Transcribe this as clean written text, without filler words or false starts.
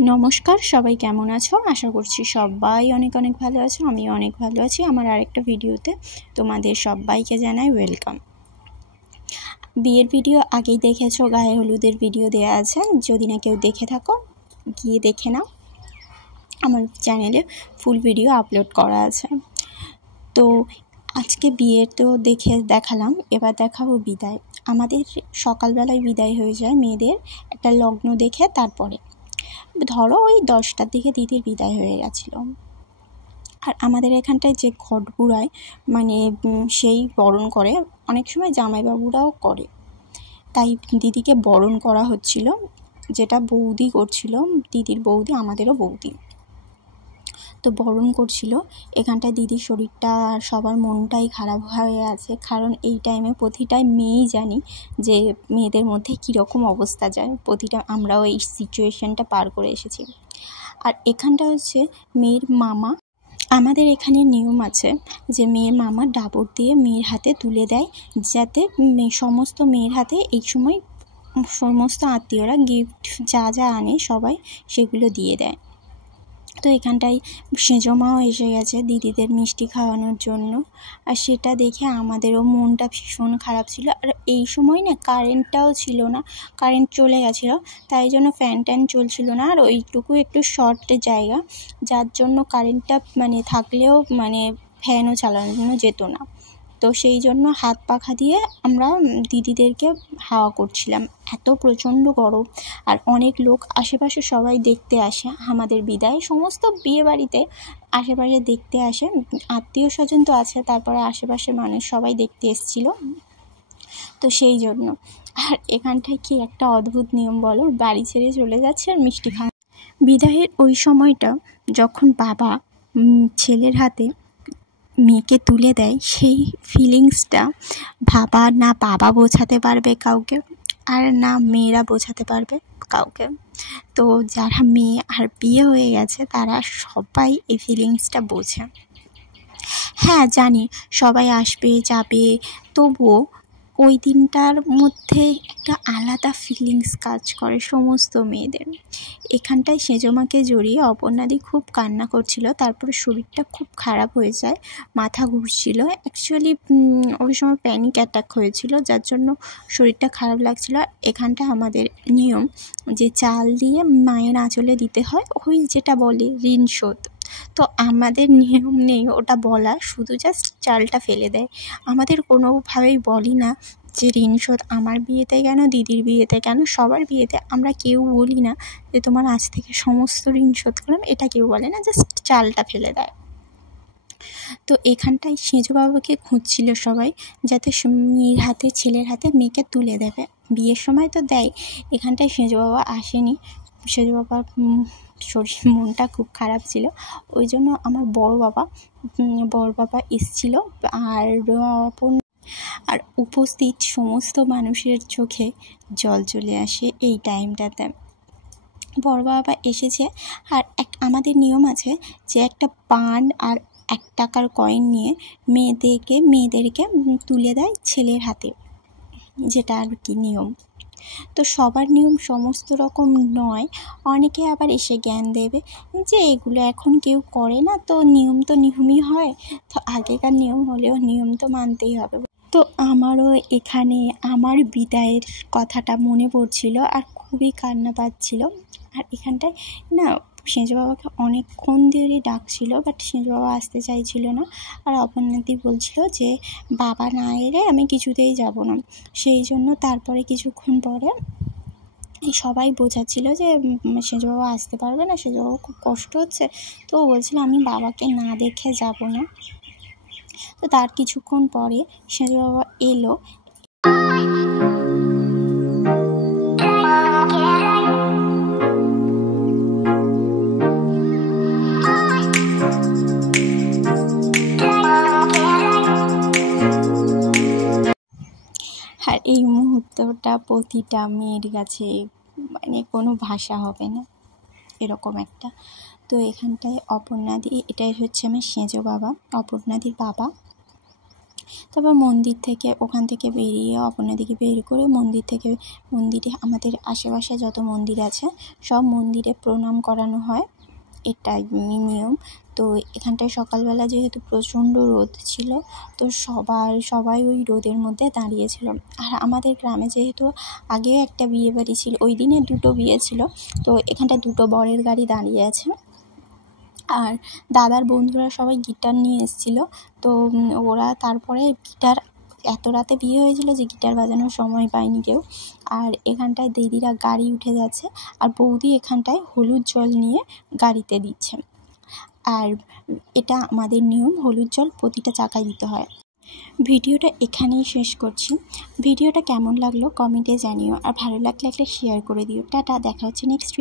নমস্কার, সবাই কেমন আছো? আশা করছি সবাই অনেক অনেক ভালো আছো। আমিও অনেক ভালো আছি। আমার আরেকটা ভিডিওতে তোমাদের সবাইকে জানাই ওয়েলকাম। বিয়ের ভিডিও আগেই দেখেছো, গায়ে হলুদের ভিডিও দেওয়া আছে, যদি না কেউ দেখে থাকো গিয়ে দেখে নাও। আমার চ্যানেলে ফুল ভিডিও আপলোড করা আছে। তো আজকে বিয়ের তো দেখালাম, এবার দেখাবো বিদায়। আমাদের সকালবেলায় বিদায় হয়ে যায় মেয়েদের একটা লগ্ন দেখে, তারপরে ধরো ওই 10টার দিকে দিদির বিদায় হয়ে গেছিলো। আর আমাদের এখানটায় যে ঘটগুড়ায় মানে সেই বরণ করে, অনেক সময় জামাইবাবুরাও করে, তাই দিদিকে বরণ করা হচ্ছিল, যেটা বৌদি করছিল, দিদির বৌদি, আমাদেরও বৌদি। তো বরণ করছিল এখানটায়। দিদির শরীরটা আর সবার মনটাই খারাপ হয়ে আছে, কারণ এই টাইমে প্রতিটাই মেয়েই জানি যে মেয়েদের মধ্যে কীরকম অবস্থা যায়, প্রতিটা আমরাও এই সিচুয়েশানটা পার করে এসেছি। আর এখানটা হচ্ছে মেয়ের মামা। আমাদের এখানে নিয়ম আছে যে মেয়ের মামা ডাবর দিয়ে মেয়ের হাতে তুলে দেয়, যাতে সমস্ত মেয়ের হাতে এই সময় সমস্ত আত্মীয়রা গিফট যা যা আনে সবাই সেগুলো দিয়ে দেয়। তো এখানটায় সেজমাও এসে গেছে দিদিদের মিষ্টি খাওয়ানোর জন্য, আর সেটা দেখে আমাদেরও মনটা ভীষণ খারাপ ছিল। আর এই সময় না কারেন্টটাও ছিল না, কারেন্ট চলে গেছিলো, তাই জন্য ফ্যান ট্যান চলছিল না। আর ওইটুকু একটু শর্ট জায়গা, যার জন্য কারেন্টটা থাকলেও ফ্যানও চালানো যেত না। তো সেই জন্য হাত পাখা দিয়ে আমরা দিদিদেরকে হাওয়া করছিলাম। এত প্রচণ্ড গরম, আর অনেক লোক আশেপাশে সবাই দেখতে আসে আমাদের বিদায়। সমস্ত বিয়ে বাড়িতে আশেপাশে দেখতে আসে, আত্মীয় স্বজন তো আছে, তারপরে আশেপাশে মানুষ সবাই দেখতে এসেছিল। তো সেই জন্য। আর এখানটায় কি একটা অদ্ভুত নিয়ম বলো, বাড়ি ছেড়ে চলে যাচ্ছে আর মিষ্টি খাওয়া। বিদায়ের ওই সময়টা যখন বাবা ছেলের হাতে মেয়েকে তুলে দেয়, সেই ফিলিংসটা না বাবা বোঝাতে পারবে কাউকে, আর না মেয়েরা বোঝাতে পারবে কাউকে। তো যারা মেয়ে আর বিয়ে হয়ে গেছে তারা সবাই এই ফিলিংসটা বোঝে। হ্যাঁ জানি সবাই আসবে যাবে, তবুও ওই দিনটার মধ্যে একটা আলাদা ফিলিংস কাজ করে সমস্ত মেয়েদের। এখানটায় সেজমাকে জড়িয়ে অপর্ণাদি খুব কান্না করছিল, তারপরে শরীরটা খুব খারাপ হয়ে যায়, মাথা ঘুরছিল। অ্যাকচুয়ালি ওই সময় প্যানিক অ্যাটাক হয়েছিল, যার জন্য শরীরটা খারাপ লাগছিল। এখানটা আমাদের নিয়ম যে চাল দিয়ে মায়ের আঁচলে দিতে হয়, ওই যেটা বলে ঋণ শোধ। তো আমাদের নিয়ম নেই ওটা বলা, শুধু জাস্ট চালটা ফেলে দেয়। আমাদের কোনোভাবেই বলি না যে ঋণ শোধ আমার বিয়েতে কেন, দিদির বিয়েতে কেন, সবার বিয়েতে আমরা কেউ বলি না যে তোমার আজ থেকে সমস্ত ঋণ শোধ করলাম, এটা কেউ বলে না, জাস্ট চালটা ফেলে দেয়। তো এখানটায় সেজো বাবাকে খুঁজছিল সবাই, যাতে মেয়ের হাতে ছেলের হাতে মেয়েকে তুলে দেবে। বিয়ের সময় তো দেয়, এখানটায় সেজো বাবা আসেনি। সেজো বাবার মনটা খুব খারাপ ছিল, ওই জন্য আমার বড় বাবা এসেছিল। আর উপস্থিত সমস্ত মানুষের চোখে জল চলে আসে এই টাইমটাতে। বড় বাবা এসেছে, আর আমাদের নিয়ম আছে যে একটা পান আর 1 টাকার কয়েন নিয়ে মেয়েদেরকে তুলে দেয় ছেলের হাতে, যেটা আর কি নিয়ম। তো সবার নিয়ম সমস্ত রকম নয়, অনেকে আবার এসে জ্ঞান দেবে যে এগুলো এখন কেউ করে না, তো নিয়ম তো নিয়মই হয়, তো আগেকার নিয়ম হলেও নিয়ম তো মানতেই হবে। তো আমারও এখানে আমার বিদায়ের কথাটা মনে পড়ছিল, আর খুবই কান্না পাচ্ছিল। আর এখানটায় না সেজো বাবাকে অনেকক্ষণ ধরে ডাকছিল, বাট সেজো বাবা আসতে চাইছিল না। আর অপর্ণাদি বলছিল যে বাবা না এলে আমি কিছুতেই যাব না। সেই জন্য তারপরে কিছুক্ষণ পরে সবাই বোঝাচ্ছিল যে সেজো বাবা আসতে পারবে না, সেজো বাবা খুব কষ্ট হচ্ছে। তো ও বলছিল আমি বাবাকে না দেখে যাব না। তো তার কিছুক্ষণ পরে সেজো বাবা এলো। আর এই মুহূর্তটা প্রতিটা মেয়ের কাছে কোনো ভাষা হবে না, এরকম একটা। তো এখানটায় অপর্ণাদি, এটাই হচ্ছে আমার সেজো বাবা, অপর্ণাদির বাবা। তারপর মন্দির থেকে ওখান থেকে বেরিয়ে অপর্ণাদিকে বের করে মন্দিরে আমাদের আশেপাশে যত মন্দির আছে সব মন্দিরে প্রণাম করানো হয়, এটাই নিয়ম। তো এখানটায় সকালবেলা যেহেতু প্রচণ্ড রোদ ছিল, তো সবাই ওই রোদের মধ্যে দাঁড়িয়েছিল। আর আমাদের গ্রামে যেহেতু আগেও একটা বিয়ে বাড়ি ছিল, ওই দিনে 2টো বিয়ে ছিল, তো এখানটায় 2টো বরের গাড়ি দাঁড়িয়ে আছে। আর দাদার বন্ধুরা সবাই গিটার নিয়ে এসেছিল, তো ওরা তারপরে গিটার, এত রাতে বিয়ে হয়েছিল যে গিটার বাজানোর সময় পায়নি কেউ। আর এখানটায় দিদিরা গাড়ি উঠে যাচ্ছে, আর বৌদি এখানটায় হলুদ জল নিয়ে গাড়িতে দিচ্ছে। আর এটা আমাদের নিয়ম, হলুদ জল প্রতিটা চাকায় দিতে হয়। ভিডিওটা এখানেই শেষ করছি। ভিডিওটা কেমন লাগলো কমেন্টে জানিও, আর ভালো লাগলে একটা শেয়ার করে দিও। টাটা, দেখা হচ্ছে নেক্সট